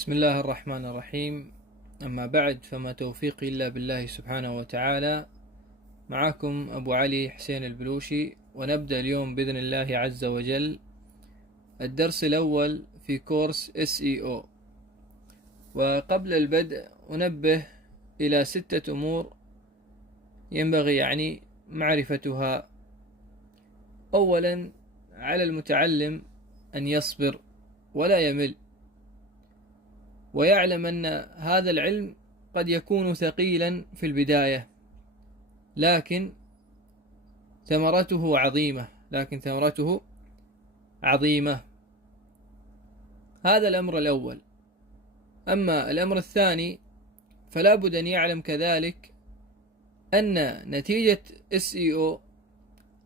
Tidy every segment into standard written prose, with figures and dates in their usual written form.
بسم الله الرحمن الرحيم. أما بعد، فما توفيقي إلا بالله سبحانه وتعالى. معكم أبو علي حسين البلوشي، ونبدأ اليوم بإذن الله عز وجل الدرس الأول في كورس SEO. وقبل البدء أنبه إلى 6 أمور ينبغي معرفتها. أولا، على المتعلم أن يصبر ولا يمل، ويعلم أن هذا العلم قد يكون ثقيلا في البداية، لكن ثمرته عظيمة. هذا الأمر الأول. أما الأمر الثاني، فلا بد أن يعلم كذلك أن نتيجة SEO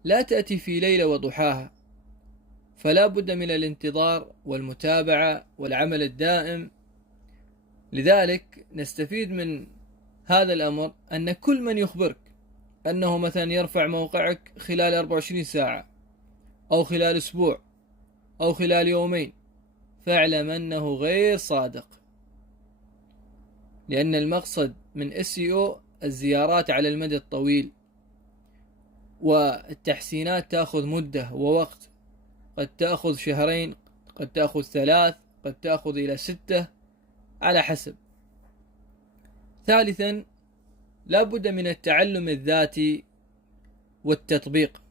لا تأتي في ليلة وضحاها، فلا بد من الانتظار والمتابعة والعمل الدائم. لذلك نستفيد من هذا الأمر أن كل من يخبرك أنه مثلا يرفع موقعك خلال 24 ساعة أو خلال أسبوع أو خلال يومين، فاعلم أنه غير صادق، لأن المقصد من SEO الزيارات على المدى الطويل، والتحسينات تأخذ مدة ووقت، قد تأخذ شهرين، قد تأخذ 3، قد تأخذ إلى 6 على حسب. ثالثا، لا بد من التعلم الذاتي والتطبيق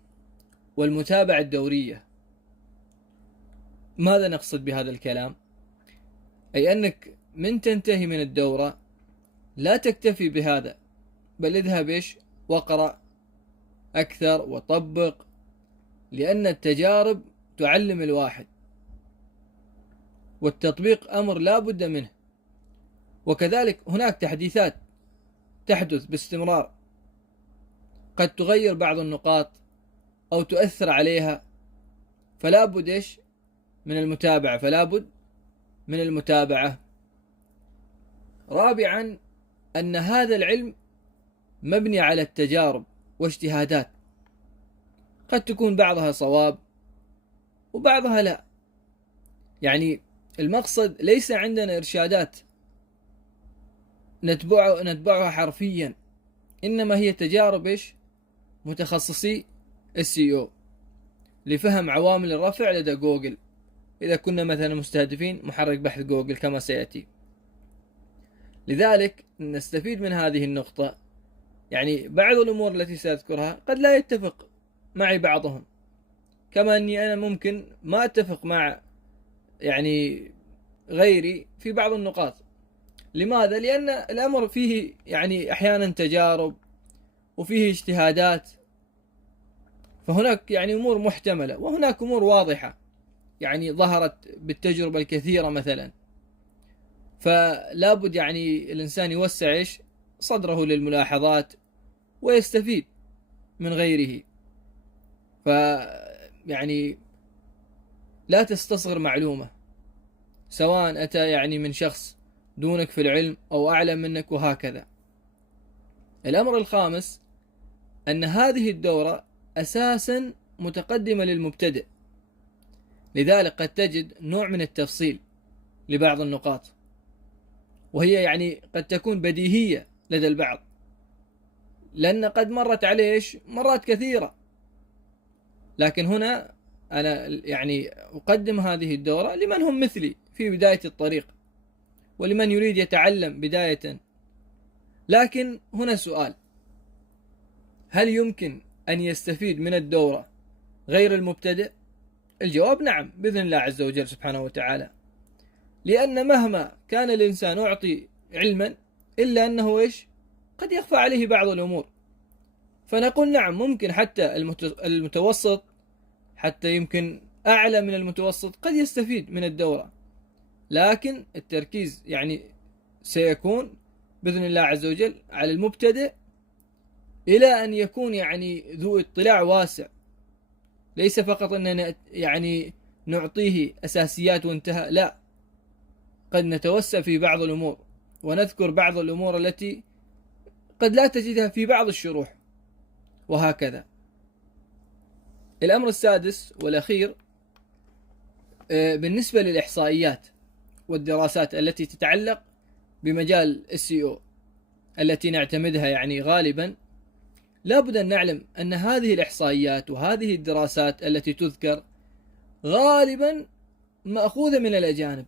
والمتابعة الدورية. ماذا نقصد بهذا الكلام؟ أي أنك من تنتهي من الدورة لا تكتفي بهذا، بل اذهب واقرأ أكثر وطبق، لأن التجارب تعلم الواحد، والتطبيق أمر لا بد منه. وكذلك هناك تحديثات تحدث باستمرار، قد تغير بعض النقاط أو تؤثر عليها، فلا بد من المتابعة. رابعا، أن هذا العلم مبني على التجارب واجتهادات، قد تكون بعضها صواب وبعضها لا. المقصد ليس عندنا إرشادات نتبعها حرفيا، إنما هي تجارب متخصصي SEO لفهم عوامل الرفع لدى جوجل، إذا كنا مثلا مستهدفين محرك بحث جوجل كما سيأتي. لذلك نستفيد من هذه النقطة. بعض الأمور التي سأذكرها قد لا يتفق معي بعضهم، كما أني أنا ممكن ما أتفق مع غيري في بعض النقاط. لماذا؟ لأن الأمر فيه أحيانا تجارب وفيه اجتهادات، فهناك أمور محتملة، وهناك أمور واضحة ظهرت بالتجربة الكثيرة مثلا. فلا بد الإنسان يوسع صدره للملاحظات ويستفيد من غيره. لا تستصغر معلومة، سواء أتى من شخص دونك في العلم أو أعلم منك، وهكذا. الأمر الخامس، أن هذه الدورة أساسا متقدمة للمبتدئ، لذلك قد تجد نوع من التفصيل لبعض النقاط، وهي قد تكون بديهية لدى البعض، لأن قد مرت عليه مرات كثيرة. لكن هنا أنا أقدم هذه الدورة لمن هم مثلي في بداية الطريق، ولمن يريد يتعلم بداية. لكن هنا سؤال: هل يمكن أن يستفيد من الدورة غير المبتدئ؟ الجواب نعم، بإذن الله عز وجل سبحانه وتعالى، لأن مهما كان الإنسان أعطي علما، إلا أنه قد يخفى عليه بعض الأمور. فنقول نعم، ممكن حتى المتوسط، حتى يمكن أعلى من المتوسط، قد يستفيد من الدورة، لكن التركيز سيكون بإذن الله عز وجل على المبتدئ، إلى أن يكون ذو اطلاع واسع، ليس فقط أننا نعطيه أساسيات وانتهى، لا، قد نتوسع في بعض الأمور ونذكر بعض الأمور التي قد لا تجدها في بعض الشروح، وهكذا. الأمر السادس والأخير بالنسبة للإحصائيات والدراسات التي تتعلق بمجال SEO التي نعتمدها يعني غالبا، لابد أن نعلم أن هذه الإحصائيات وهذه الدراسات التي تذكر غالبا مأخوذة من الأجانب،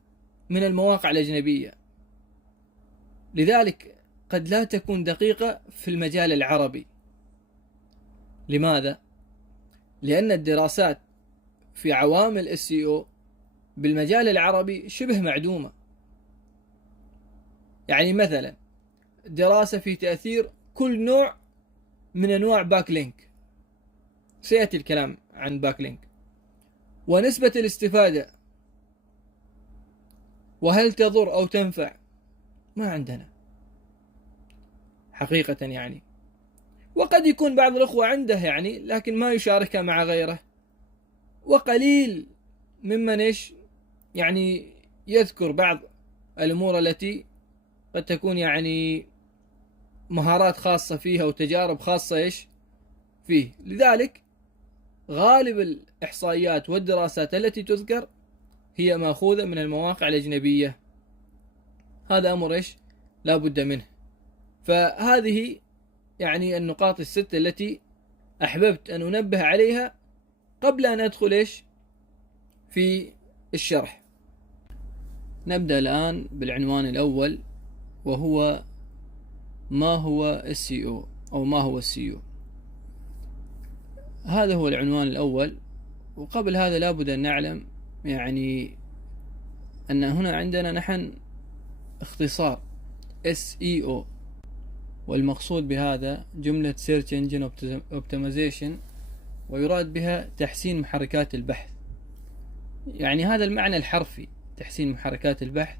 من المواقع الأجنبية، لذلك قد لا تكون دقيقة في المجال العربي. لماذا؟ لأن الدراسات في عوامل SEO بالمجال العربي شبه معدومة. يعني مثلا دراسة في تأثير كل نوع من أنواع باك لينك، سيأتي الكلام عن باك لينك، ونسبة الاستفادة، وهل تضر أو تنفع، ما عندنا حقيقة يعني. وقد يكون بعض الأخوة عنده يعني لكن ما يشاركها مع غيره، وقليل ممن يعني يذكر بعض الأمور التي قد تكون يعني مهارات خاصة فيها وتجارب خاصة فيه. لذلك غالب الإحصائيات والدراسات التي تذكر هي مأخوذة من المواقع الأجنبية. هذا أمر لا بد منه. فهذه يعني النقاط الستة التي أحببت أن أنبه عليها قبل أن أدخل في الشرح. نبدأ الآن بالعنوان الأول، وهو ما هو SEO أو ما هو SEO. هذا هو العنوان الأول. وقبل هذا لابد أن نعلم يعني أن هنا عندنا نحن اختصار SEO، والمقصود بهذا جملة Search Engine Optimization، ويراد بها تحسين محركات البحث. يعني هذا المعنى الحرفي، تحسين محركات البحث،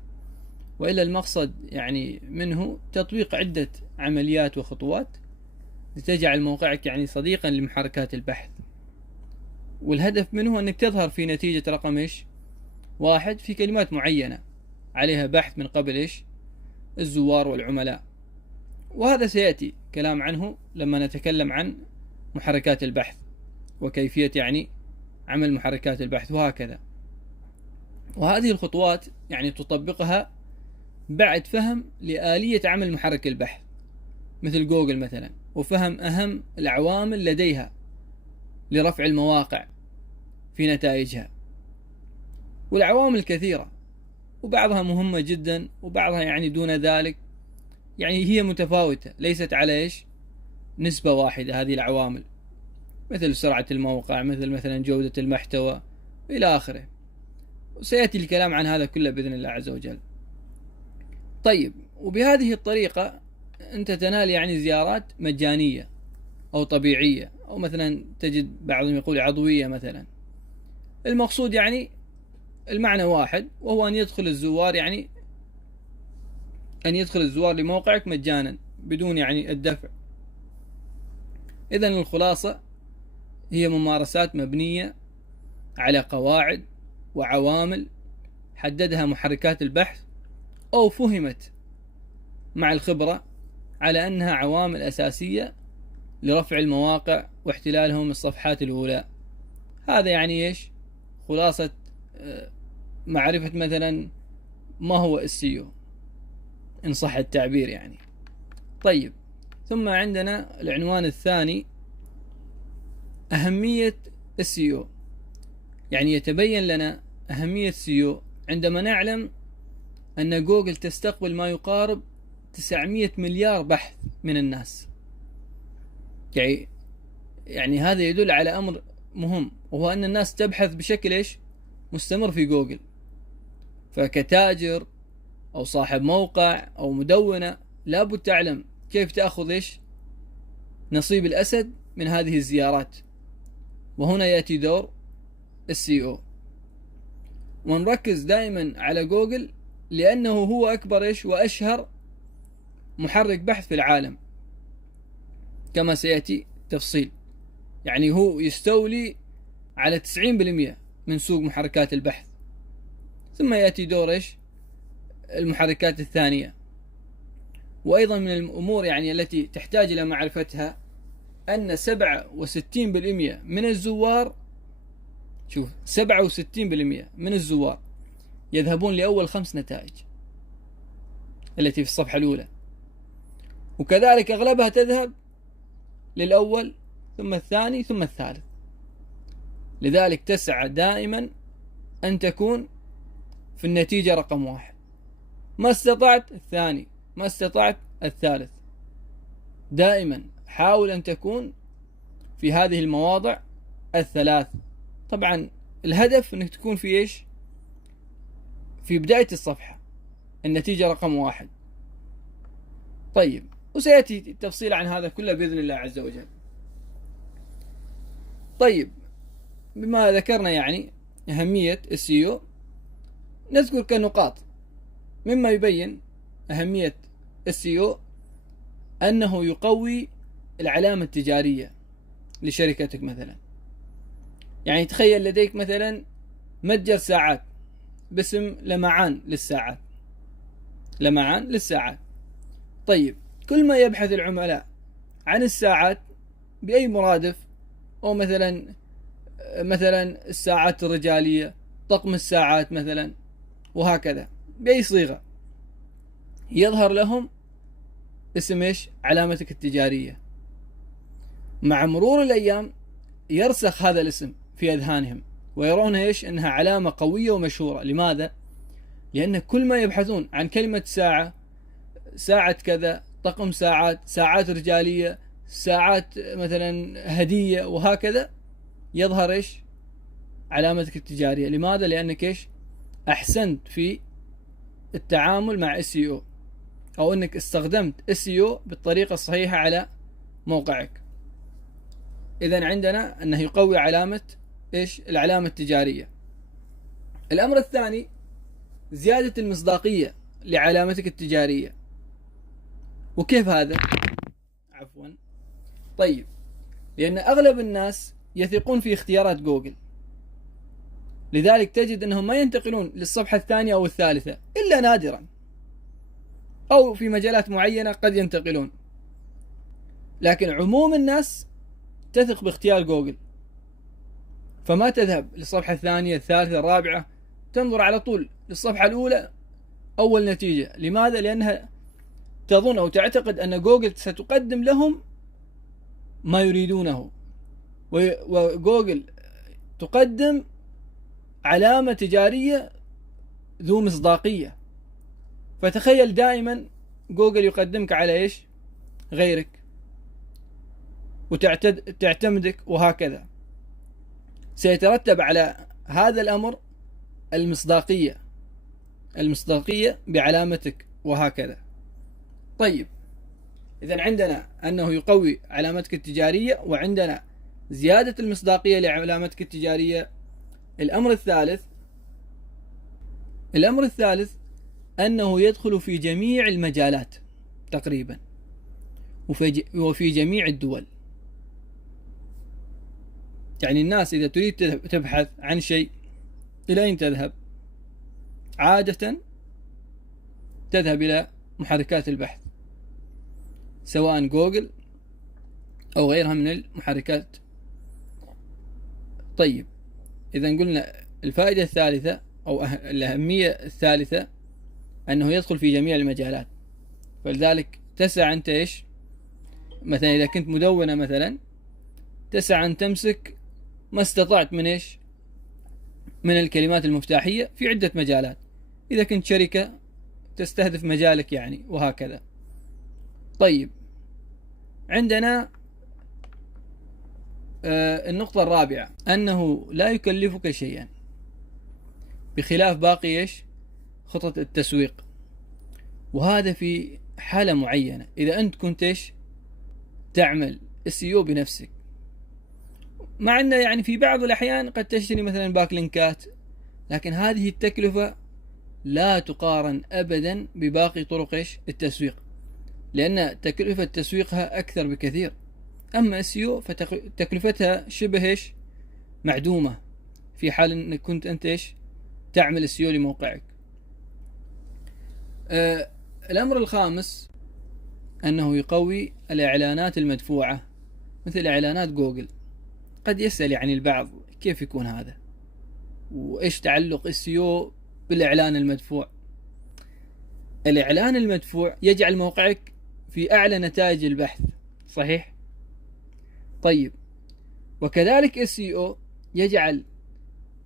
وإلا المقصد يعني منه تطبيق عدة عمليات وخطوات لتجعل موقعك يعني صديقا لمحركات البحث. والهدف منه أنك تظهر في نتيجة رقم 1 في كلمات معينة عليها بحث من قبل الزوار والعملاء. وهذا سيأتي كلام عنه لما نتكلم عن محركات البحث وكيفية يعني عمل محركات البحث وهكذا. وهذه الخطوات يعني تطبقها بعد فهم لآلية عمل محرك البحث مثل جوجل مثلا، وفهم أهم العوامل لديها لرفع المواقع في نتائجها. والعوامل كثيرة، وبعضها مهمة جدا وبعضها يعني دون ذلك، يعني هي متفاوتة، ليست على نسبة واحدة. هذه العوامل مثل سرعة الموقع، مثلا جودة المحتوى إلى آخره. وسيأتي الكلام عن هذا كله بإذن الله عز وجل. طيب، وبهذه الطريقة أنت تنال يعني زيارات مجانية أو طبيعية، أو مثلا تجد بعضهم يقول عضوية مثلا. المقصود يعني المعنى واحد، وهو أن يدخل الزوار يعني أن يدخل الزوار لموقعك مجانا بدون يعني الدفع. إذن الخلاصة هي ممارسات مبنية على قواعد وعوامل حددها محركات البحث، أو فهمت مع الخبرة على أنها عوامل أساسية لرفع المواقع واحتلالهم الصفحات الأولى. هذا يعني خلاصة معرفة مثلا ما هو SEO إن صح التعبير يعني. طيب، ثم عندنا العنوان الثاني، أهمية SEO. يعني يتبين لنا أهمية SEO عندما نعلم أن جوجل تستقبل ما يقارب 900 مليار بحث من الناس. يعني هذا يدل على أمر مهم، وهو أن الناس تبحث بشكل مستمر في جوجل. فكتاجر أو صاحب موقع أو مدونة لابد تعلم كيف تأخذ نصيب الأسد من هذه الزيارات. وهنا يأتي دور SEO. ونركز دائما على جوجل لأنه هو أكبر وأشهر محرك بحث في العالم، كما سيأتي تفصيل. يعني هو يستولي على 90% من سوق محركات البحث. ثم يأتي دور المحركات الثانية. وأيضا من الأمور يعني التي تحتاج إلى معرفتها أن 67% من الزوار، شوف 67% من الزوار يذهبون لأول 5 نتائج التي في الصفحة الأولى، وكذلك أغلبها تذهب للأول ثم الثاني ثم الثالث. لذلك تسعى دائما أن تكون في النتيجة رقم 1، ما استطعت الثاني، ما استطعت الثالث. دائما حاول أن تكون في هذه المواضع الثلاث. طبعا الهدف أنك تكون في إيش؟ في بداية الصفحة النتيجة رقم 1. طيب، وسيأتي التفصيل عن هذا كله بإذن الله عز وجل. طيب، بما ذكرنا يعني أهمية السيو، نذكر كنقاط مما يبين أهمية السيو أنه يقوي العلامة التجارية لشركتك. مثلا يعني تخيل لديك مثلا متجر ساعات باسم لمعان للساعات، لمعان للساعات. طيب، كل ما يبحث العملاء عن الساعات بأي مرادف، أو مثلا الساعات الرجالية، طقم الساعات مثلا، وهكذا بأي صيغة، يظهر لهم اسم إيش؟ علامتك التجارية. مع مرور الأيام يرسخ هذا الاسم في أذهانهم ويرون إيش؟ أنها علامة قوية ومشهورة. لماذا؟ لأن كل ما يبحثون عن كلمة ساعة، ساعة كذا، طقم ساعات، ساعات رجالية، ساعات مثلا هدية، وهكذا، يظهر إيش؟ علامتك التجارية. لماذا؟ لأنك إيش؟ أحسنت في التعامل مع SEO، أو أنك استخدمت SEO بالطريقة الصحيحة على موقعك. إذن عندنا أنه يقوي علامة إيش؟ العلامة التجارية. الأمر الثاني زيادة المصداقية لعلامتك التجارية. وكيف هذا؟ عفوا. طيب، لأن أغلب الناس يثقون في اختيارات جوجل، لذلك تجد أنهم ما ينتقلون للصفحة الثانية أو الثالثة إلا نادرا، أو في مجالات معينة قد ينتقلون، لكن عموم الناس تثق باختيار جوجل، فما تذهب للصفحة الثانية الثالثة الرابعة، تنظر على طول للصفحة الأولى أول نتيجة. لماذا؟ لأنها تظن أو تعتقد أن جوجل ستقدم لهم ما يريدونه، وجوجل تقدم علامة تجارية ذو مصداقية. فتخيل دائما جوجل يقدمك على إيش؟ غيرك، وتعتمدك، وهكذا. سيترتب على هذا الأمر المصداقية بعلامتك، وهكذا. طيب، إذن عندنا أنه يقوي علامتك التجارية، وعندنا زيادة المصداقية لعلامتك التجارية. الأمر الثالث أنه يدخل في جميع المجالات تقريبا، وفي جميع الدول. يعني الناس إذا تريد تبحث عن شيء، إلى أين تذهب؟ عادة تذهب إلى محركات البحث، سواء جوجل أو غيرها من المحركات. طيب، إذا قلنا الفائدة الثالثة أو الأهمية الثالثة أنه يدخل في جميع المجالات، فلذلك تسعى أنت إيش؟ مثلا إذا كنت مدونة مثلا، تسعى أن تمسك ما استطعت من إيش؟ من الكلمات المفتاحية في عدة مجالات. إذا كنت شركة تستهدف مجالك يعني، وهكذا. طيب، عندنا النقطة الرابعة أنه لا يكلفك شيئا، بخلاف باقي إيش؟ خطط التسويق. وهذا في حالة معينة، إذا أنت كنت إيش؟ تعمل SEO بنفسك، مع أنه يعني في بعض الأحيان قد تشتري مثلا باك لينكات، لكن هذه التكلفة لا تقارن أبدا بباقي طرق إيش؟ التسويق، لأن تكلفة تسويقها أكثر بكثير. أما SEO فتكلفتها شبه إيش؟ معدومة، في حال أنك كنت أنت إيش؟ تعمل SEO لموقعك. الأمر الخامس أنه يقوي الإعلانات المدفوعة مثل إعلانات جوجل. قد يسأل يعني البعض كيف يكون هذا، وإيش تعلق SEO بالإعلان المدفوع؟ الإعلان المدفوع يجعل موقعك في أعلى نتائج البحث، صحيح؟ طيب، وكذلك SEO يجعل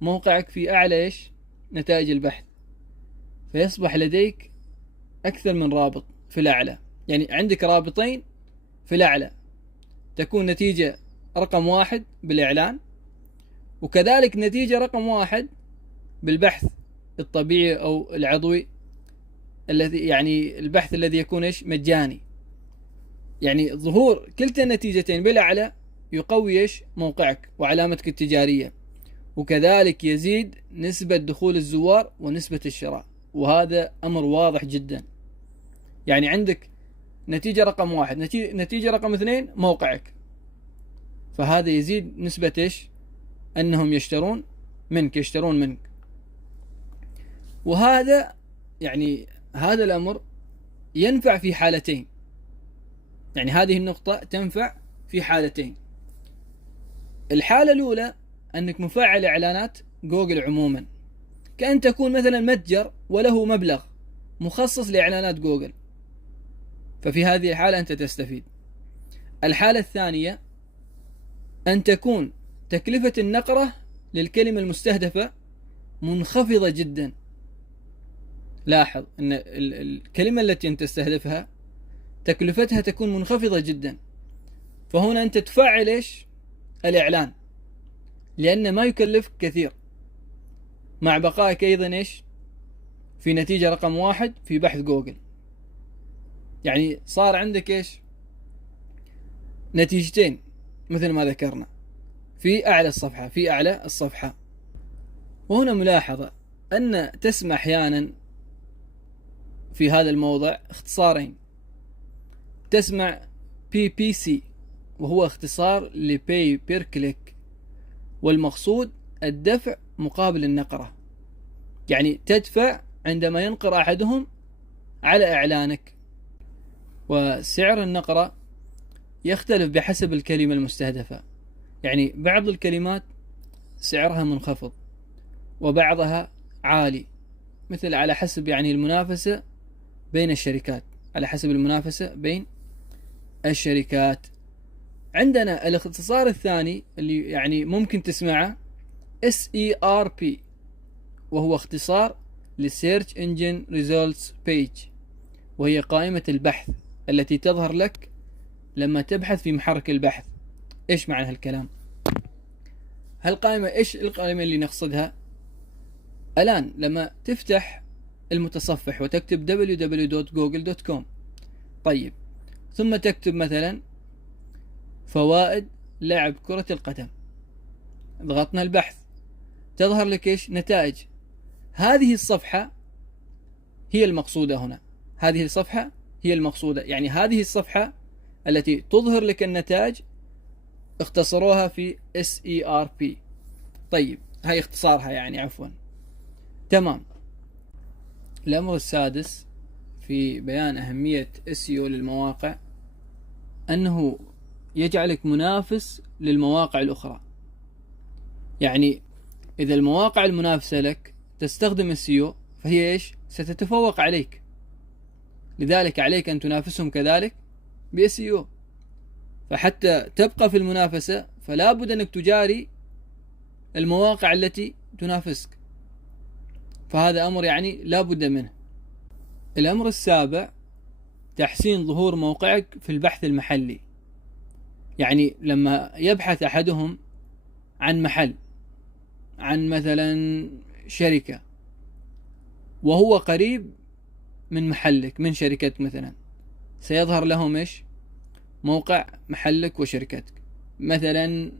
موقعك في أعلى نتائج البحث، فيصبح لديك أكثر من رابط في الأعلى، يعني عندك رابطين في الأعلى، تكون نتيجة رقم 1 بالإعلان، وكذلك نتيجة رقم 1 بالبحث الطبيعي أو العضوي، الذي يعني البحث الذي يكون مجاني. يعني ظهور كلتا النتيجتين بالأعلى يقوي موقعك وعلامتك التجارية، وكذلك يزيد نسبة دخول الزوار ونسبة الشراء، وهذا أمر واضح جدا. يعني عندك نتيجة رقم 1، نتيجة رقم 2 موقعك، فهذا يزيد نسبة أنهم يشترون منك. وهذا يعني هذا الأمر ينفع في حالتين، يعني هذه النقطة تنفع في حالتين. الحالة الأولى أنك مفعل إعلانات جوجل عموما، كأن تكون مثلا متجر وله مبلغ مخصص لإعلانات جوجل، ففي هذه الحالة أنت تستفيد. الحالة الثانية أن تكون تكلفة النقرة للكلمة المستهدفة منخفضة جدا. لاحظ أن الكلمة التي أنت تستهدفها تكلفتها تكون منخفضة جدا، فهنا أنت تفعل الإعلان، لأن ما يكلف كثير، مع بقائك أيضا في نتيجة رقم 1 في بحث جوجل. يعني صار عندك نتيجتين مثل ما ذكرنا في أعلى الصفحة. وهنا ملاحظة أن تسمع أحيانا في هذا الموضع اختصارين، تسمع PPC وهو اختصار لPay Per Click، والمقصود الدفع مقابل النقرة، يعني تدفع عندما ينقر أحدهم على إعلانك. وسعر النقرة يختلف بحسب الكلمة المستهدفة، يعني بعض الكلمات سعرها منخفض وبعضها عالي، مثل على حسب يعني المنافسة بين الشركات، عندنا الاختصار الثاني اللي يعني ممكن تسمعه SERP، وهو اختصار لسيرش انجن ريزولتس بيج، وهي قائمة البحث التي تظهر لك لما تبحث في محرك البحث. ايش معنى هالكلام؟ ايش القائمة اللي نقصدها؟ الآن لما تفتح المتصفح وتكتب www.google.com، طيب، ثم تكتب مثلا فوائد لعب كرة القدم، ضغطنا البحث، تظهر لك نتائج. هذه الصفحة هي المقصودة هنا، يعني هذه الصفحة التي تظهر لك النتائج اختصروها في SERP. طيب، هاي اختصارها يعني، عفوا. تمام. الأمر السادس في بيان أهمية SEO للمواقع أنه يجعلك منافس للمواقع الأخرى. يعني إذا المواقع المنافسة لك تستخدم SEO فهي ستتفوق عليك، لذلك عليك أن تنافسهم كذلك بSEO. فحتى تبقى في المنافسة فلا بد أنك تجاري المواقع التي تنافسك، فهذا أمر يعني لا بد منه. الأمر السابع تحسين ظهور موقعك في البحث المحلي. يعني لما يبحث أحدهم عن محل، عن مثلا شركة، وهو قريب من محلك، من شركتك مثلا، سيظهر لهم موقع محلك وشركتك. مثلا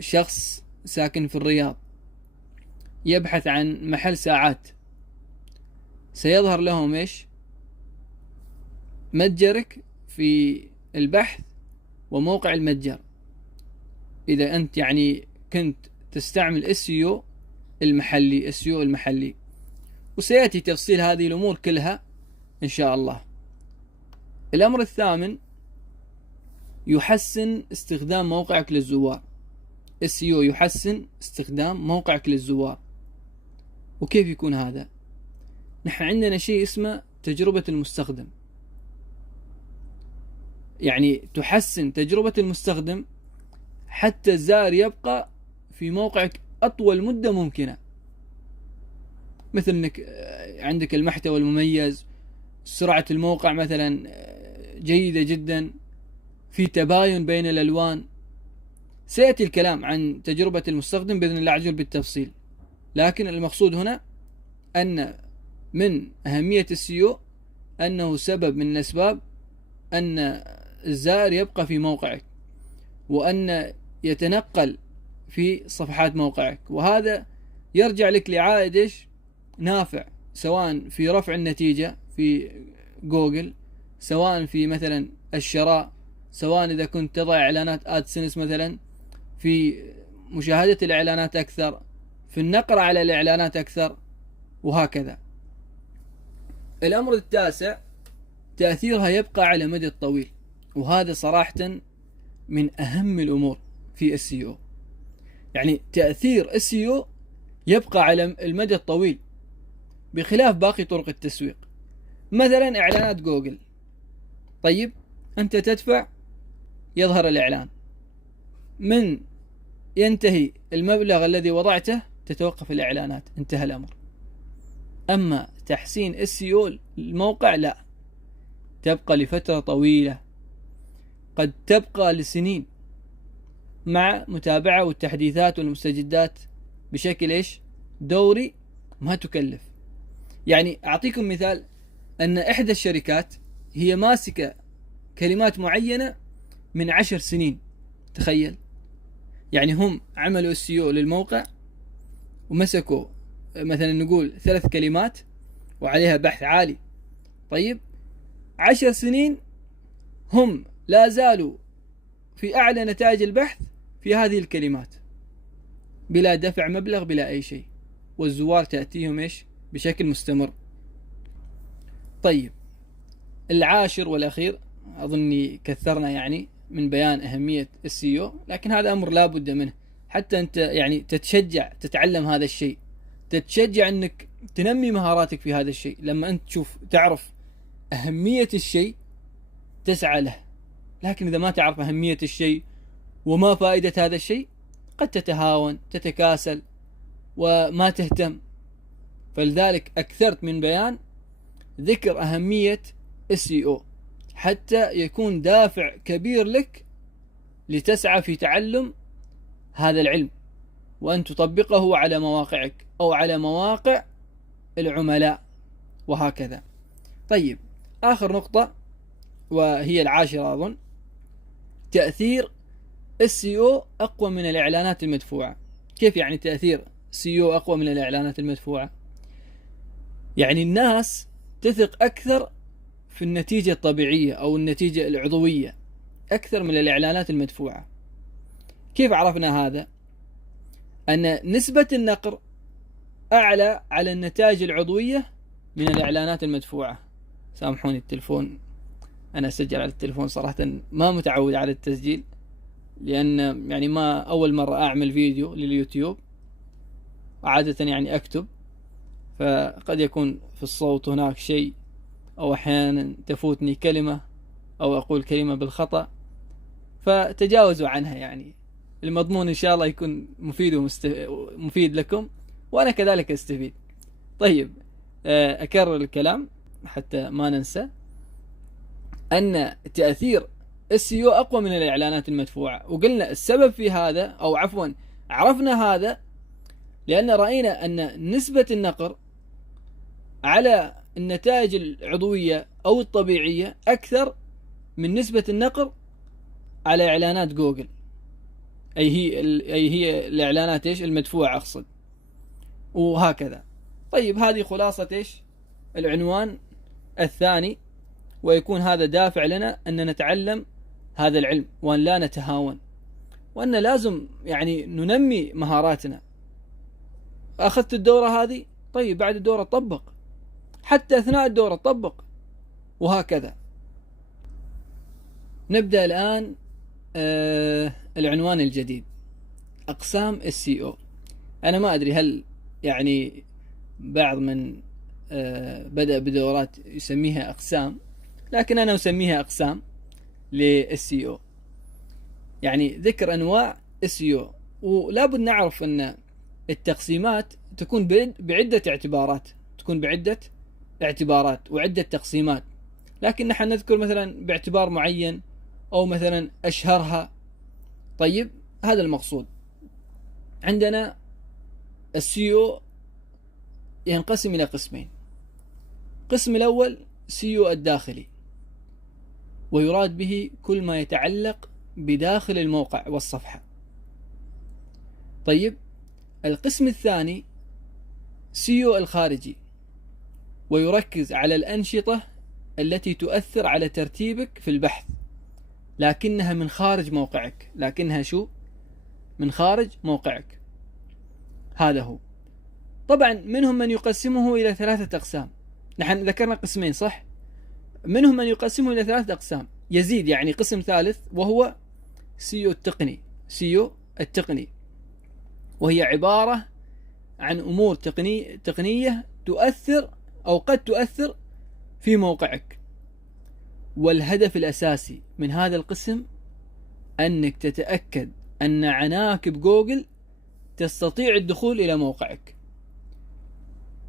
شخص ساكن في الرياض يبحث عن محل ساعات، سيظهر لهم متجرك في البحث وموقع المتجر، إذا أنت يعني كنت تستعمل SEO المحلي، وسيأتي تفصيل هذه الأمور كلها إن شاء الله. الأمر الثامن يحسن استخدام موقعك للزوار. SEO يحسن استخدام موقعك للزوار. وكيف يكون هذا؟ نحن عندنا شيء اسمه تجربة المستخدم، يعني تحسن تجربة المستخدم حتى الزائر يبقى في موقعك أطول مدة ممكنة. مثل أنك عندك المحتوى المميز، سرعة الموقع مثلا جيدة جدا، في تباين بين الألوان. سيأتي الكلام عن تجربة المستخدم بإذن الله عز وجل بالتفصيل، لكن المقصود هنا أن من أهمية السيو أنه سبب من الأسباب أن الزائر يبقى في موقعك، وأن يتنقل في صفحات موقعك، وهذا يرجع لك لعائد نافع، سواء في رفع النتيجة في جوجل، سواء في مثلا الشراء، سواء إذا كنت تضع إعلانات آدسنس مثلا، في مشاهدة الإعلانات أكثر، في النقر على الإعلانات أكثر، وهكذا. الأمر التاسع، تأثيرها يبقى على مدى الطويل، وهذا صراحة من أهم الأمور في السيو. يعني تأثير السيو يبقى على المدى الطويل بخلاف باقي طرق التسويق. مثلا إعلانات جوجل، طيب أنت تدفع يظهر الإعلان، من ينتهي المبلغ الذي وضعته تتوقف الإعلانات، انتهى الأمر. أما تحسين السيو الموقع لا، تبقى لفترة طويلة، قد تبقى لسنين، مع متابعة والتحديثات والمستجدات بشكل دوري ما تكلف. يعني أعطيكم مثال، أن إحدى الشركات هي ماسكة كلمات معينة من 10 سنين، تخيل. يعني هم عملوا السيو للموقع ومسكوا مثلا نقول 3 كلمات وعليها بحث عالي، طيب 10 سنين هم لا زالوا في أعلى نتائج البحث في هذه الكلمات، بلا دفع مبلغ بلا أي شيء، والزوار تأتيهم بشكل مستمر. طيب العاشر والأخير، أظني كثرنا يعني من بيان أهمية السيو، لكن هذا أمر لا بد منه حتى أنت يعني تتشجع تتعلم هذا الشيء، تتشجع أنك تنمي مهاراتك في هذا الشيء. لما أنت تعرف أهمية الشيء تسعى له، لكن إذا ما تعرف أهمية الشيء وما فائدة هذا الشيء قد تتهاون، تتكاسل وما تهتم. فلذلك أكثرت من بيان ذكر أهمية السيو حتى يكون دافع كبير لك لتسعى في تعلم هذا العلم، وأن تطبقه على مواقعك أو على مواقع العملاء، وهكذا. طيب آخر نقطة وهي العاشرة أظن، تأثير السيو أقوى من الإعلانات المدفوعة. كيف يعني تأثير سيو أقوى من الإعلانات المدفوعة؟ يعني الناس تثق أكثر في النتيجة الطبيعية أو النتيجة العضوية أكثر من الإعلانات المدفوعة. كيف عرفنا هذا؟ أن نسبة النقر أعلى على النتائج العضوية من الإعلانات المدفوعة. سامحوني التلفون، أنا أسجل على التلفون صراحة، ما متعود على التسجيل، لأن يعني ما أول مرة أعمل فيديو لليوتيوب، عادة يعني أكتب، فقد يكون في الصوت هناك شيء، أو أحيانا تفوتني كلمة أو أقول كلمة بالخطأ، فتجاوزوا عنها. يعني المضمون إن شاء الله يكون مفيد مفيد لكم، وأنا كذلك أستفيد. طيب أكرر الكلام حتى ما ننسى، أن تأثير السيو أقوى من الإعلانات المدفوعة. وقلنا السبب في هذا، أو عفوا عرفنا هذا لأن رأينا أن نسبة النقر على النتائج العضوية أو الطبيعية أكثر من نسبة النقر على إعلانات جوجل، أي هي الإعلانات المدفوعة أقصد، وهكذا. طيب هذه خلاصة العنوان الثاني، ويكون هذا دافع لنا أن نتعلم هذا العلم، وأن لا نتهاون، وأن لازم يعني ننمي مهاراتنا. أخذت الدورة هذه، طيب بعد الدورة طبق، حتى أثناء الدورة طبق، وهكذا. نبدأ الآن العنوان الجديد، أقسام السي او. أنا ما أدري هل يعني بعض من بدأ بدورات يسميها أقسام، لكن أنا أسميها أقسام للSEO، يعني ذكر أنواع SEO. ولا بد نعرف أن التقسيمات تكون بعدة اعتبارات وعدة تقسيمات، لكن نحن نذكر مثلا باعتبار معين أو مثلا أشهرها. طيب، هذا المقصود. عندنا الSEO ينقسم إلى قسمين. القسم الأول SEO الداخلي، ويراد به كل ما يتعلق بداخل الموقع والصفحة. طيب، القسم الثاني SEO الخارجي، ويركز على الأنشطة التي تؤثر على ترتيبك في البحث، لكنها من خارج موقعك. من خارج موقعك. هذا هو. طبعا منهم من يقسمه إلى 3 أقسام. نحن ذكرنا قسمين، صح؟ منهم من يقسمه إلى 3 أقسام، يزيد يعني قسم ثالث، وهو SEO التقني، وهي عبارة عن أمور تقنية تؤثر أو قد تؤثر في موقعك. والهدف الأساسي من هذا القسم أنك تتأكد أن عناكب جوجل تستطيع الدخول إلى موقعك،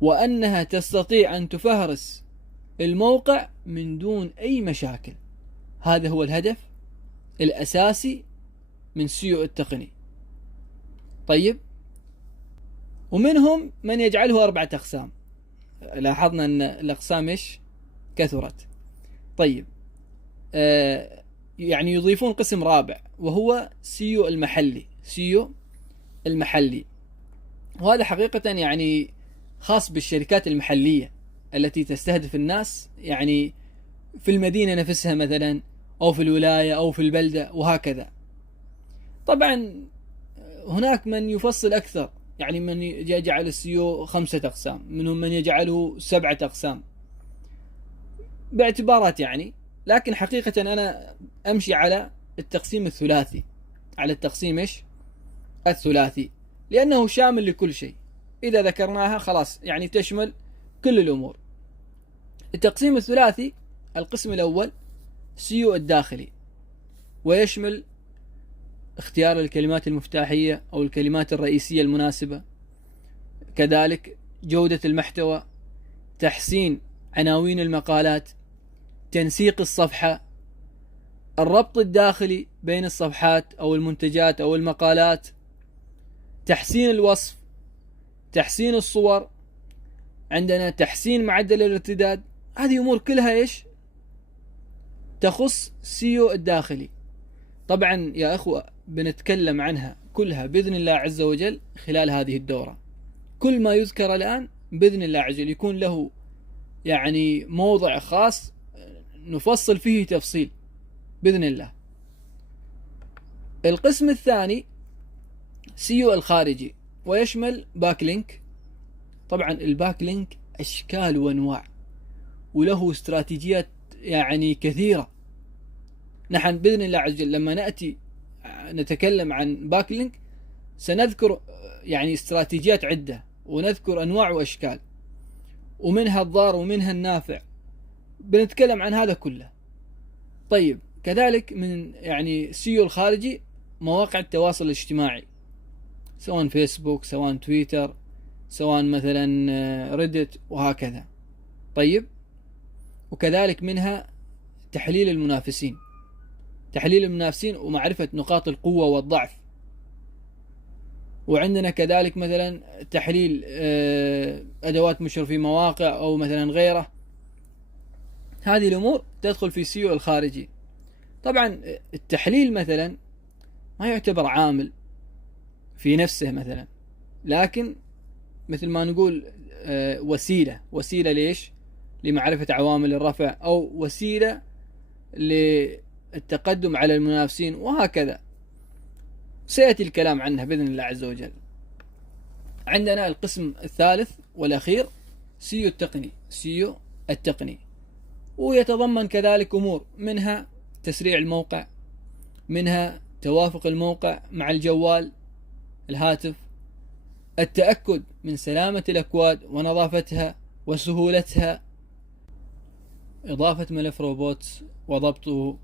وأنها تستطيع أن تفهرس الموقع من دون أي مشاكل. هذا هو الهدف الأساسي من SEO التقني. طيب، ومنهم من يجعله 4 أقسام. لاحظنا أن الأقسام كثرت. طيب، يعني يضيفون قسم رابع، وهو SEO المحلي. وهذا حقيقة يعني خاص بالشركات المحلية التي تستهدف الناس، يعني في المدينة نفسها مثلا، أو في الولاية، أو في البلدة، وهكذا. طبعا هناك من يفصل أكثر، يعني من يجعل SEO 5 أقسام، منهم من يجعله 7 أقسام باعتبارات يعني. لكن حقيقة أنا أمشي على التقسيم الثلاثي، الثلاثي، لأنه شامل لكل شيء. إذا ذكرناها خلاص يعني تشمل كل الأمور. التقسيم الثلاثي، القسم الأول SEO الداخلي، ويشمل اختيار الكلمات المفتاحية أو الكلمات الرئيسية المناسبة، كذلك جودة المحتوى، تحسين عناوين المقالات، تنسيق الصفحة، الربط الداخلي بين الصفحات أو المنتجات أو المقالات، تحسين الوصف، تحسين الصور، عندنا تحسين معدل الارتداد. هذه أمور كلها تخص SEO الداخلي. طبعا يا أخوة بنتكلم عنها كلها بإذن الله عز وجل خلال هذه الدورة. كل ما يذكر الآن بإذن الله عز وجل يكون له يعني موضع خاص نفصل فيه تفصيل بإذن الله. القسم الثاني SEO الخارجي، ويشمل باك لينك. طبعا الباك لينك أشكال وأنواع، وله استراتيجيات يعني كثيرة. نحن بإذن الله عز وجل لما نأتي نتكلم عن باك لينك سنذكر يعني استراتيجيات عدة، ونذكر أنواع وأشكال، ومنها الضار ومنها النافع. بنتكلم عن هذا كله. طيب، كذلك من يعني SEO الخارجي مواقع التواصل الاجتماعي، سواء فيسبوك، سواء تويتر، سواء مثلا ريدت، وهكذا. طيب، وكذلك منها تحليل المنافسين ومعرفة نقاط القوة والضعف. وعندنا كذلك مثلا تحليل أدوات نشر في مواقع أو مثلا غيره. هذه الأمور تدخل في SEO الخارجي. طبعا التحليل مثلا ما يعتبر عامل في نفسه مثلا، لكن مثل ما نقول وسيلة ليش؟ لمعرفة عوامل الرفع، أو وسيلة للتقدم على المنافسين، وهكذا سيأتي الكلام عنها بإذن الله عز وجل. عندنا القسم الثالث والأخير SEO التقني، ويتضمن كذلك أمور، منها تسريع الموقع، منها توافق الموقع مع الجوال الهاتف، التأكد من سلامة الأكواد ونظافتها وسهولتها، إضافة ملف روبوت وضبطه،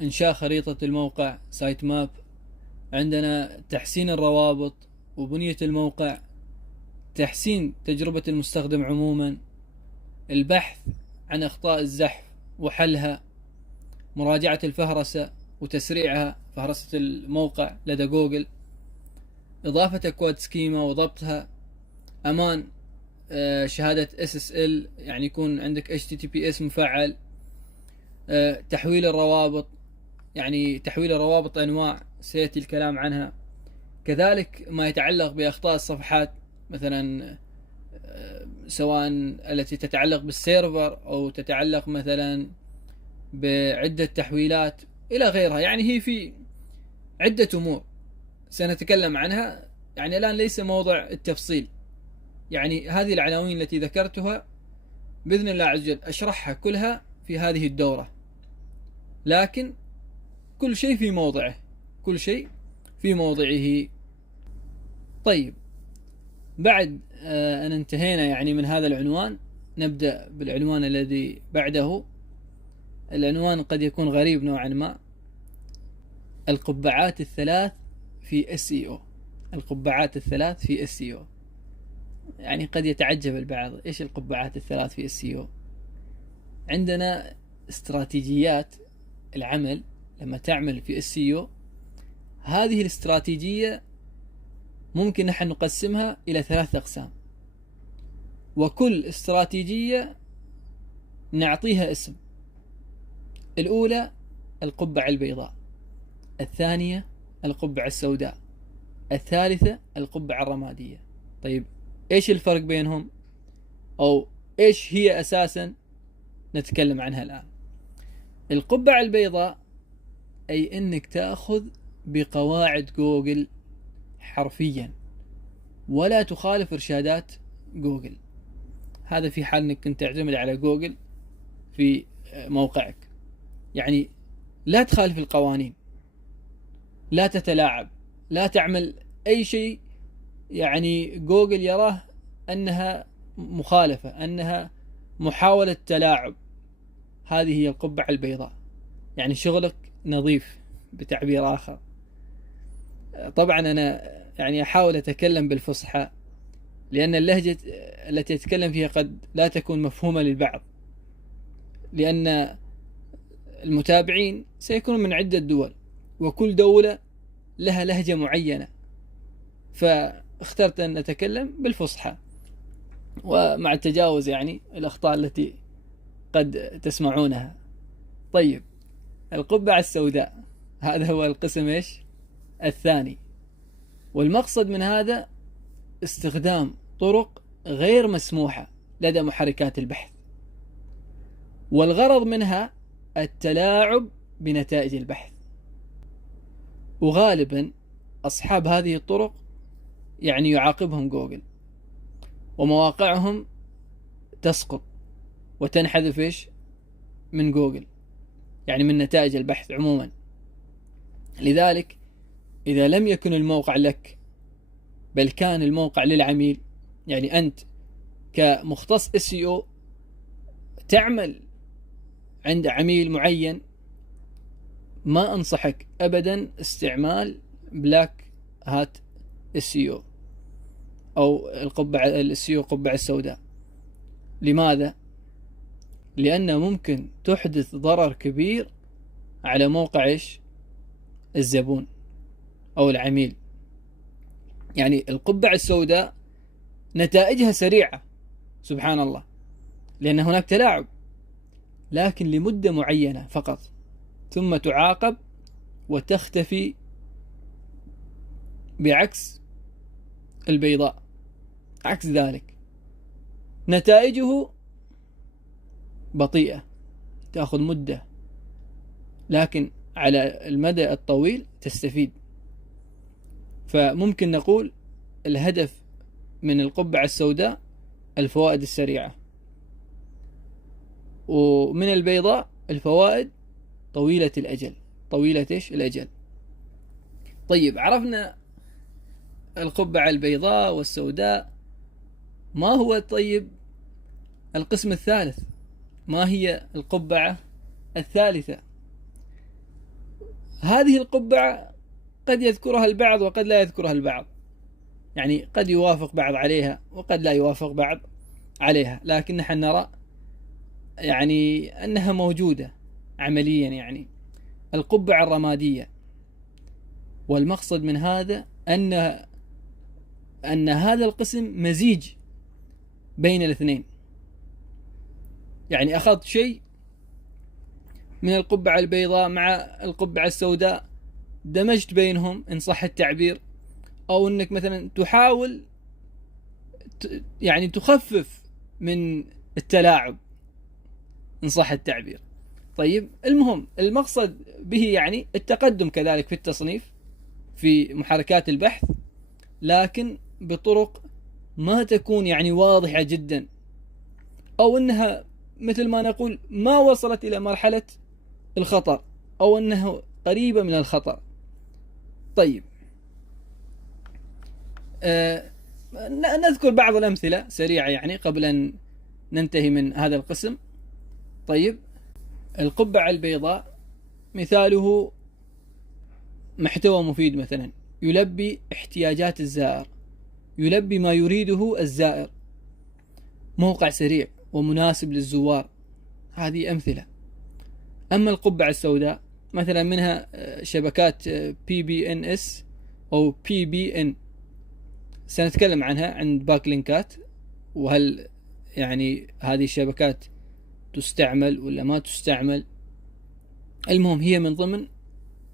إنشاء خريطة الموقع سايت ماب، عندنا تحسين الروابط وبنية الموقع، تحسين تجربة المستخدم عموما، البحث عن أخطاء الزحف وحلها، مراجعة الفهرسة وتسريعها، فهرسة الموقع لدى جوجل، إضافة أكواد سكيما وضبطها، أمان شهادة SSL يعني يكون عندك HTTPS مفعل، تحويل الروابط، يعني تحويل الروابط أنواع سيأتي الكلام عنها، كذلك ما يتعلق بأخطاء الصفحات مثلا سواء التي تتعلق بالسيرفر أو تتعلق مثلا بعدة تحويلات إلى غيرها. يعني هي في عدة أمور سنتكلم عنها، يعني الآن ليس موضع التفصيل، يعني هذه العناوين التي ذكرتها بإذن الله عز وجل أشرحها كلها في هذه الدورة، لكن كل شيء في موضعه، كل شيء في موضعه. طيب، بعد أن انتهينا يعني من هذا العنوان، نبدأ بالعنوان الذي بعده. العنوان قد يكون غريب نوعا ما، القبعات الثلاث في SEO. القبعات الثلاث في SEO، يعني قد يتعجب البعض إيش القبعات الثلاث في SEO؟ عندنا استراتيجيات العمل لما تعمل في SEO، هذه الاستراتيجية ممكن نحن نقسمها إلى 3 أقسام، وكل استراتيجية نعطيها اسم. الأولى القبعة البيضاء، الثانية القبعة السوداء، الثالثة القبعة الرمادية. طيب إيش الفرق بينهم، أو إيش هي أساسا نتكلم عنها الآن؟ القبعة البيضاء أي أنك تأخذ بقواعد جوجل حرفيا ولا تخالف إرشادات جوجل، هذا في حال أنك كنت تعتمد على جوجل في موقعك، يعني لا تخالف القوانين، لا تتلاعب، لا تعمل أي شيء يعني جوجل يراه أنها مخالفة، أنها محاولة تلاعب. هذه هي القبعة البيضاء، يعني شغلك نظيف بتعبير آخر. طبعا أنا يعني أحاول أتكلم بالفصحى، لأن اللهجة التي أتكلم فيها قد لا تكون مفهومة للبعض، لأن المتابعين سيكونون من عدة دول، وكل دولة لها لهجة معينة، فاخترت أن أتكلم بالفصحى ومع التجاوز يعني الأخطاء التي قد تسمعونها. طيب، القبعة السوداء هذا هو القسم الثاني، والمقصد من هذا استخدام طرق غير مسموحة لدى محركات البحث، والغرض منها التلاعب بنتائج البحث. وغالبا أصحاب هذه الطرق يعني يعاقبهم جوجل، ومواقعهم تسقط وتنحذف من جوجل، يعني من نتائج البحث عموما. لذلك إذا لم يكن الموقع لك بل كان الموقع للعميل، يعني أنت كمختص SEO تعمل عند عميل معين، ما أنصحك أبدا استعمال بلاك هات SEO أو القبعة SEO قبعة السوداء. لماذا؟ لأنه ممكن تحدث ضرر كبير على موقع الزبون أو العميل. يعني القبعة السوداء نتائجها سريعة سبحان الله، لأن هناك تلاعب، لكن لمدة معينة فقط، ثم تعاقب وتختفي، بعكس البيضاء عكس ذلك نتائجه بطيئة، تأخذ مدة، لكن على المدى الطويل تستفيد. فممكن نقول الهدف من القبعة السوداء الفوائد السريعة، ومن البيضاء الفوائد طويلة الأجل. طويلة الأجل. طيب، عرفنا القبعة البيضاء والسوداء، ما هو طيب القسم الثالث؟ ما هي القبعة الثالثة؟ هذه القبعة قد يذكرها البعض وقد لا يذكرها البعض، يعني قد يوافق بعض عليها وقد لا يوافق بعض عليها، لكن نحن نرى يعني أنها موجودة عمليا، يعني القبعة الرمادية. والمقصد من هذا أن هذا القسم مزيج بين الاثنين، يعني أخذت شيء من القبعة البيضاء مع القبعة السوداء، دمجت بينهم إن صح التعبير، أو أنك مثلا تحاول يعني تخفف من التلاعب إن صح التعبير. طيب المهم المقصد به يعني التقدم كذلك في التصنيف في محركات البحث، لكن بطرق ما تكون يعني واضحة جدا، أو أنها مثل ما نقول ما وصلت إلى مرحلة الخطر، أو أنها قريبة من الخطر. طيب نذكر بعض الأمثلة سريعة يعني قبل أن ننتهي من هذا القسم. طيب القبعة البيضاء مثاله محتوى مفيد، مثلا يلبي احتياجات الزائر، يلبي ما يريده الزائر، موقع سريع ومناسب للزوار. هذه أمثلة. أما القبعة السوداء مثلا منها شبكات PBNS أو PBN، سنتكلم عنها عند باك لينكات، وهل يعني هذه الشبكات تستعمل ولا ما تستعمل. المهم هي من ضمن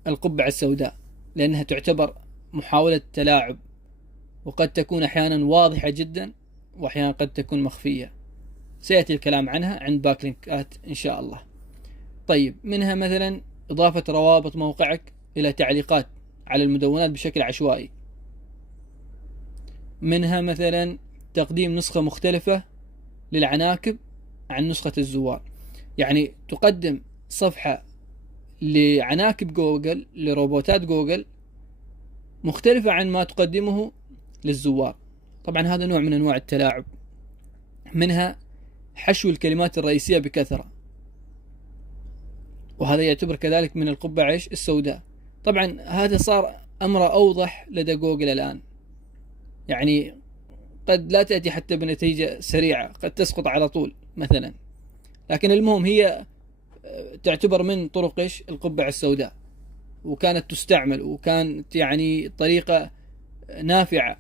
القبعة السوداء، لأنها تعتبر محاولة تلاعب، وقد تكون أحيانا واضحة جدا وأحيانا قد تكون مخفية، سيأتي الكلام عنها عند باك لينكات إن شاء الله. طيب منها مثلا إضافة روابط موقعك إلى تعليقات على المدونات بشكل عشوائي. منها مثلا تقديم نسخة مختلفة للعناكب عن نسخة الزوار، يعني تقدم صفحة لعناكب جوجل، لروبوتات جوجل، مختلفة عن ما تقدمه للزوار. طبعا هذا نوع من أنواع التلاعب. منها حشو الكلمات الرئيسية بكثرة، وهذا يعتبر كذلك من القبعة السوداء. طبعا هذا صار أمر أوضح لدى جوجل الآن، يعني قد لا تأتي حتى بنتيجة سريعة، قد تسقط على طول مثلا، لكن المهم هي تعتبر من طرق القبعة السوداء، وكانت تستعمل، وكانت يعني طريقة نافعة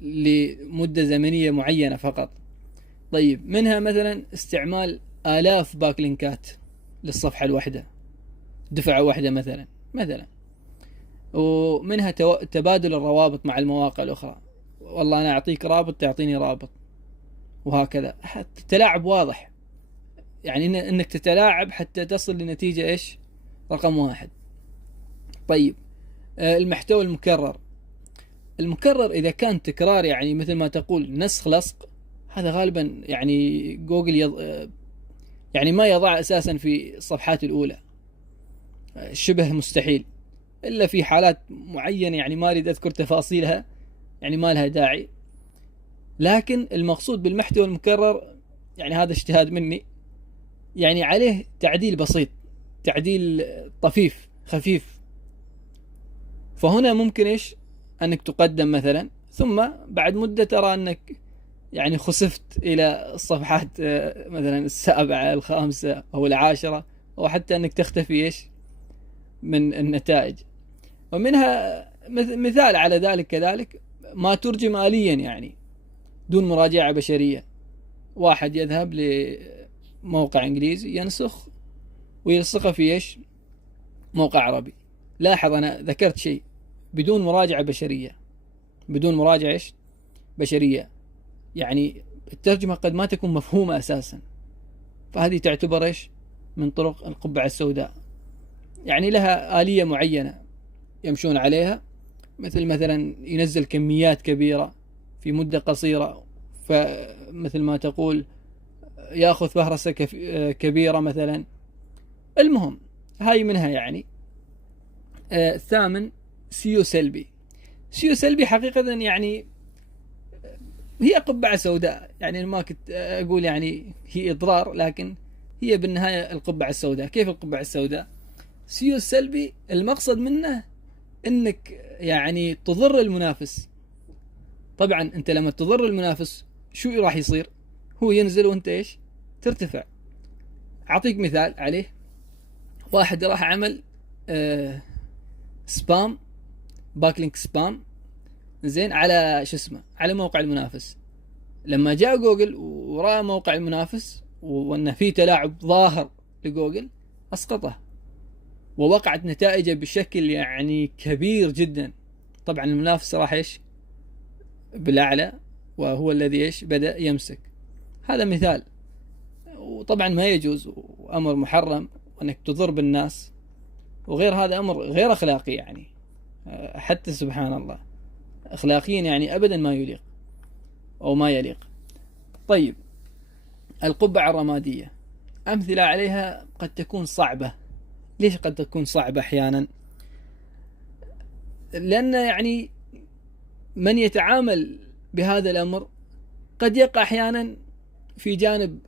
لمدة زمنية معينة فقط. طيب منها مثلا استعمال آلاف باك لينكات للصفحة الواحدة، دفعة واحدة مثلا. ومنها تبادل الروابط مع المواقع الأخرى، والله أنا أعطيك رابط تعطيني رابط، وهكذا. التلاعب واضح، يعني إنك تتلاعب حتى تصل لنتيجة رقم 1. طيب المحتوى المكرر إذا كان تكرار، يعني مثل ما تقول نسخ لصق، هذا غالبا يعني جوجل يعني ما يضع أساسا في الصفحات الأولى، شبه مستحيل، إلا في حالات معينة يعني ما أريد أذكر تفاصيلها، يعني ما لها داعي. لكن المقصود بالمحتوى المكرر يعني هذا اجتهاد مني، يعني عليه تعديل بسيط، تعديل طفيف خفيف، فهنا ممكن أنك تقدم مثلا، ثم بعد مدة ترى أنك يعني خسفت إلى الصفحات مثلا 7 5 أو 10، أو حتى أنك تختفي من النتائج. ومنها مثال على ذلك كذلك ما ترجم آليا، يعني دون مراجعة بشرية. واحد يذهب لموقع إنجليزي ينسخ ويلصقه في موقع عربي. لاحظ أنا ذكرت شيء بدون مراجعة بشرية، بدون مراجعة بشرية، يعني الترجمة قد ما تكون مفهومة أساسا، فهذه تعتبر من طرق القبعة السوداء، يعني لها آلية معينة يمشون عليها، مثلا ينزل كميات كبيرة في مدة قصيرة، فمثل ما تقول يأخذ فهرسة كبيرة مثلا. المهم هاي منها يعني. الثامن سيو سلبي. سيو سلبي حقيقة يعني هي قبعة سوداء، يعني ما كنت أقول يعني هي إضرار، لكن هي بالنهاية القبعة السوداء. كيف القبعة السوداء؟ السيو السلبي المقصد منه انك يعني تضر المنافس. طبعا انت لما تضر المنافس شو راح يصير؟ هو ينزل وانت ايش؟ ترتفع. اعطيك مثال عليه. واحد راح عمل سبام، باكلينك سبام، زين، على شو اسمه، على موقع المنافس. لما جاء جوجل ورأى موقع المنافس وانه في تلاعب ظاهر لجوجل، اسقطه، ووقعت نتائجه بشكل يعني كبير جدا. طبعا المنافس راح ايش؟ بالاعلى، وهو الذي ايش؟ بدأ يمسك. هذا مثال. وطبعا ما يجوز، وامر محرم، انك تضر بالناس وغير، هذا امر غير اخلاقي يعني، حتى سبحان الله اخلاقيا يعني ابدا ما يليق او ما يليق. طيب، القبعة الرمادية امثلة عليها قد تكون صعبة. ليش قد تكون صعبة احيانا؟ لان يعني من يتعامل بهذا الامر قد يقع احيانا في جانب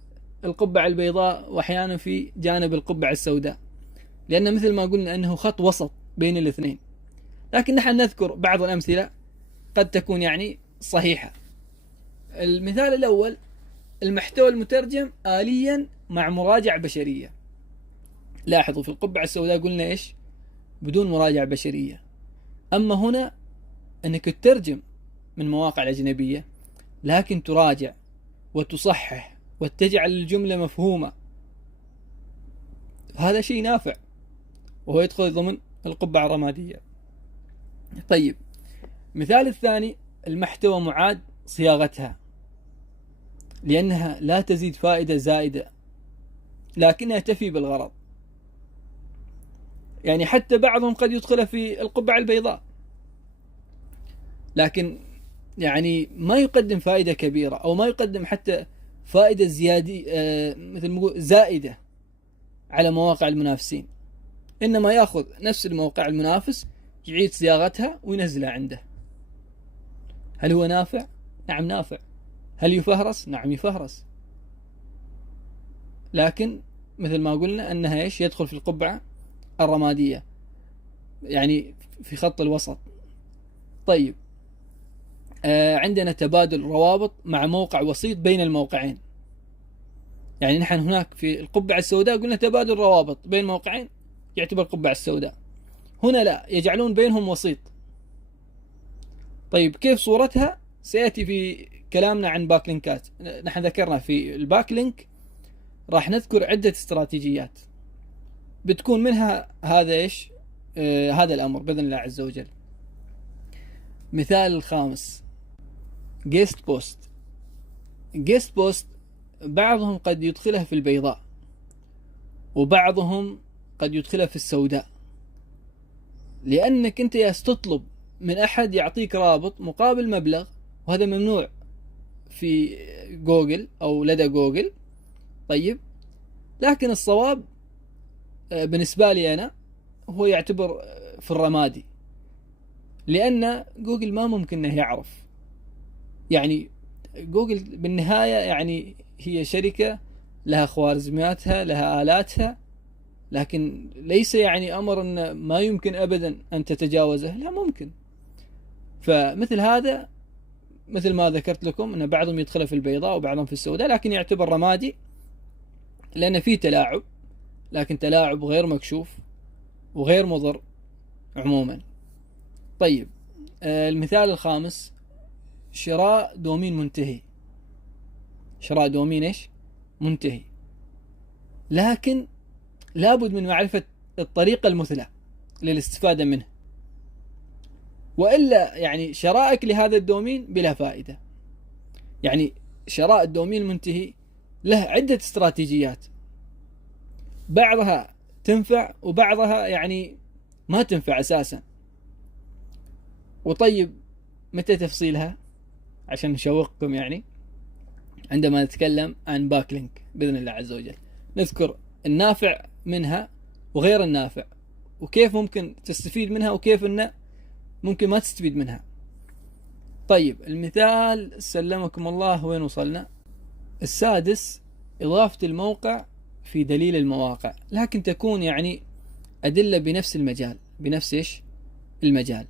القبعة البيضاء، واحيانا في جانب القبعة السوداء، لان مثل ما قلنا انه خط وسط بين الاثنين. لكن نحن نذكر بعض الامثلة قد تكون يعني صحيحة. المثال الاول: المحتوى المترجم آليا مع مراجعة بشرية. لاحظوا في القبعة السوداء قلنا ايش؟ بدون مراجعة بشرية. اما هنا انك تترجم من مواقع الأجنبية، لكن تراجع وتصحح وتجعل الجملة مفهومة. هذا شيء نافع، وهو يدخل ضمن القبعة الرمادية. طيب، مثال الثاني: المحتوى معاد صياغتها، لأنها لا تزيد فائدة زائدة لكنها تفي بالغرض. يعني حتى بعضهم قد يدخلها في القبعة البيضاء، لكن يعني ما يقدم فائدة كبيرة، أو ما يقدم حتى فائدة زيادة مثل ما نقول زائدة على مواقع المنافسين. إنما يأخذ نفس الموقع المنافس، يعيد صياغتها وينزلها عنده. هل هو نافع؟ نعم نافع. هل يفهرس؟ نعم يفهرس. لكن مثل ما قلنا أنها إيش؟ يدخل في القبعة الرمادية، يعني في خط الوسط. طيب، عندنا تبادل روابط مع موقع وسيط بين الموقعين. يعني نحن هناك في القبعة السوداء قلنا تبادل روابط بين موقعين يعتبر القبعة السوداء. هنا لا، يجعلون بينهم وسيط. طيب، كيف صورتها؟ سيأتي في كلامنا عن باكلينكات. نحن ذكرنا في الباكلينك راح نذكر عدة استراتيجيات بتكون منها هذا إيش؟ هذا الأمر بإذن الله عز وجل. مثال الخامس: جيست بوست. جيست بوست بعضهم قد يدخلها في البيضاء، وبعضهم قد يدخلها في السوداء، لأنك أنت تطلب من أحد يعطيك رابط مقابل مبلغ، وهذا ممنوع في جوجل أو لدى جوجل. طيب، لكن الصواب بالنسبة لي أنا هو يعتبر في الرمادي، لأن جوجل ما ممكن أنه يعرف. يعني جوجل بالنهاية يعني هي شركة لها خوارزمياتها، لها آلاتها، لكن ليس يعني أمر أن ما يمكن أبدا أن تتجاوزه، لا ممكن. فمثل هذا، مثل ما ذكرت لكم، أن بعضهم يدخل في البيضاء وبعضهم في السوداء، لكن يعتبر رمادي لأن فيه تلاعب، لكن تلاعب غير مكشوف وغير مضر عموما. طيب، المثال الخامس: شراء دومين منتهي. شراء دومين إيش؟ منتهي، لكن لابد من معرفة الطريقة المثلى للاستفادة منه، وإلا يعني شرائك لهذا الدومين بلا فائدة. يعني شراء الدومين المنتهي له عدة استراتيجيات، بعضها تنفع وبعضها يعني ما تنفع أساسا. وطيب، متى تفصيلها عشان نشوقكم؟ يعني عندما نتكلم عن باكلينك بإذن الله عز وجل نذكر النافع منها وغير النافع، وكيف ممكن تستفيد منها وكيف إنه ممكن ما تستفيد منها. طيب المثال سلمكم الله وين وصلنا؟ السادس إضافة الموقع في دليل المواقع، لكن تكون يعني أدلة بنفس المجال، بنفس إيش؟ المجال.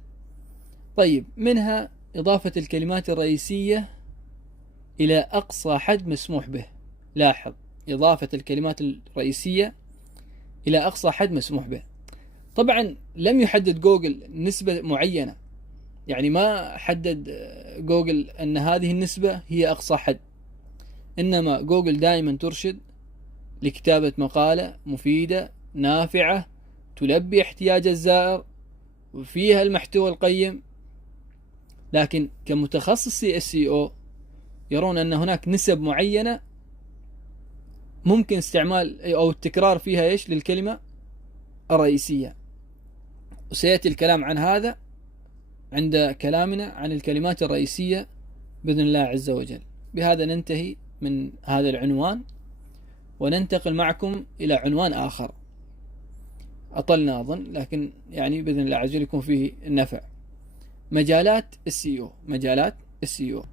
طيب منها إضافة الكلمات الرئيسية إلى أقصى حد مسموح به. لاحظ، إضافة الكلمات الرئيسية إلى أقصى حد مسموح به. طبعا لم يحدد جوجل نسبة معينة، يعني ما حدد جوجل أن هذه النسبة هي أقصى حد، إنما جوجل دائما ترشد لكتابة مقالة مفيدة نافعة تلبي احتياج الزائر وفيها المحتوى القيم. لكن كمتخصصي SEO يرون أن هناك نسب معينة ممكن استعمال أو التكرار فيها إيش للكلمة الرئيسية، وسيأتي الكلام عن هذا عند كلامنا عن الكلمات الرئيسية بإذن الله عز وجل. بهذا ننتهي من هذا العنوان وننتقل معكم إلى عنوان آخر. أطلنا أظن، لكن يعني بإذن الله عز وجل يكون فيه النفع. مجالات SEO. مجالات SEO،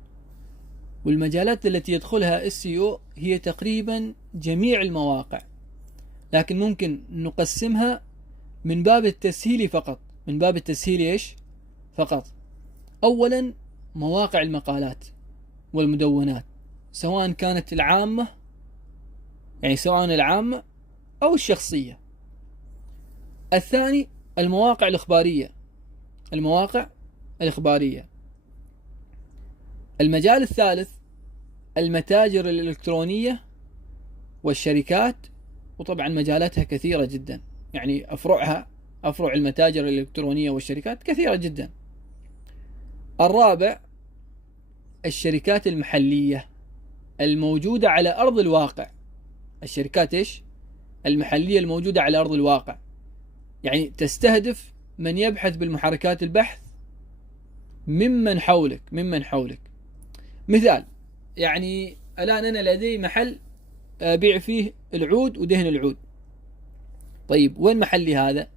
والمجالات التي يدخلها SEO هي تقريبا جميع المواقع، لكن ممكن نقسمها من باب التسهيل فقط. من باب التسهيل إيش فقط؟ أولا مواقع المقالات والمدونات، سواء كانت العامة، يعني سواء العامة أو الشخصية. الثاني المواقع الإخبارية. المواقع الإخبارية. المجال الثالث المتاجر الإلكترونية والشركات، وطبعا مجالاتها كثيرة جدا، يعني أفرع المتاجر الإلكترونية والشركات كثيرة جدا. الرابع الشركات المحلية الموجودة على أرض الواقع. الشركات إيش؟ المحلية الموجودة على أرض الواقع، يعني تستهدف من يبحث بالمحركات البحث ممن حولك. مثال، يعني الآن أنا لدي محل أبيع فيه العود ودهن العود. طيب وين محلي هذا؟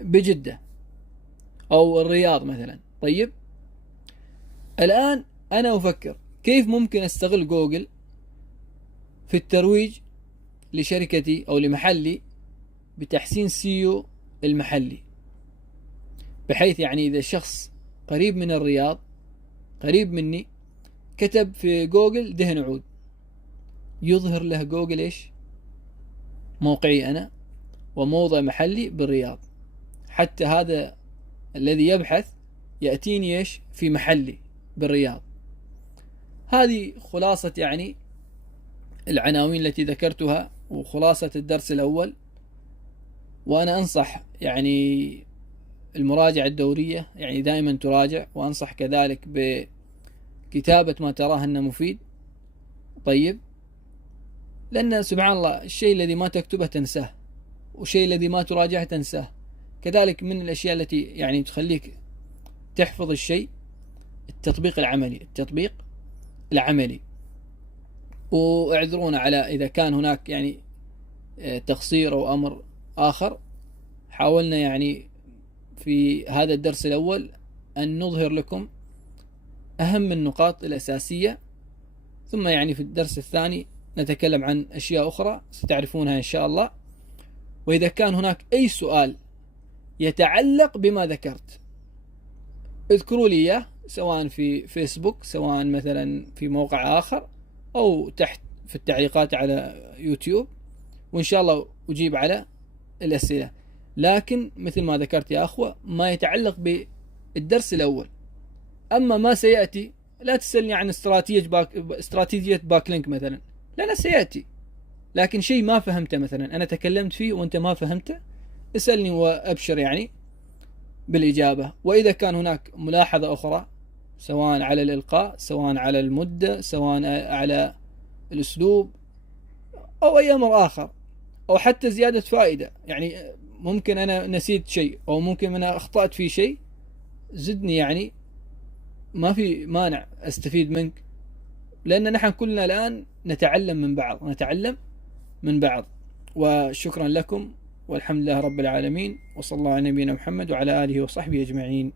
بجدة أو الرياض مثلا. طيب الآن أنا أفكر كيف ممكن أستغل جوجل في الترويج لشركتي أو لمحلي بتحسين SEO المحلي، بحيث يعني إذا شخص قريب من الرياض، قريب مني، كتب في جوجل دهن عود، يظهر له جوجل إيش؟ موقعي أنا وموضع محلي بالرياض، حتى هذا الذي يبحث يأتيني إيش؟ في محلي بالرياض. هذه خلاصة يعني العناوين التي ذكرتها وخلاصة الدرس الأول. وأنا أنصح يعني المراجعة الدورية، يعني دائما تراجع، وأنصح كذلك بكتابة ما تراه أنه مفيد. طيب، لأن سبحان الله الشيء الذي ما تكتبه تنساه، والشيء الذي ما تراجعه تنساه. كذلك من الأشياء التي يعني تخليك تحفظ الشيء التطبيق العملي. واعذرونا على إذا كان هناك يعني تقصير أو أمر آخر. حاولنا يعني في هذا الدرس الأول أن نظهر لكم أهم النقاط الأساسية، ثم يعني في الدرس الثاني نتكلم عن أشياء أخرى ستعرفونها إن شاء الله. وإذا كان هناك أي سؤال يتعلق بما ذكرت اذكروا لي إياه، سواء في فيسبوك، سواء مثلا في موقع آخر، أو تحت في التعليقات على يوتيوب، وإن شاء الله أجيب على الأسئلة. لكن مثل ما ذكرت يا أخوة، ما يتعلق بالدرس الأول. أما ما سيأتي لا تسألني عن استراتيجية باكلينك مثلا، لأنه سيأتي. لكن شيء ما فهمته مثلا أنا تكلمت فيه وأنت ما فهمته، اسألني وأبشر يعني بالإجابة. وإذا كان هناك ملاحظة أخرى، سواء على الإلقاء، سواء على المدة، سواء على الأسلوب، أو أي أمر آخر، أو حتى زيادة فائدة، يعني ممكن أنا نسيت شيء أو ممكن أنا أخطأت في شيء، زدني يعني، ما في مانع أستفيد منك، لأن نحن كلنا الآن نتعلم من بعض. وشكرا لكم، والحمد لله رب العالمين، وصلى الله على نبينا محمد وعلى آله وصحبه أجمعين.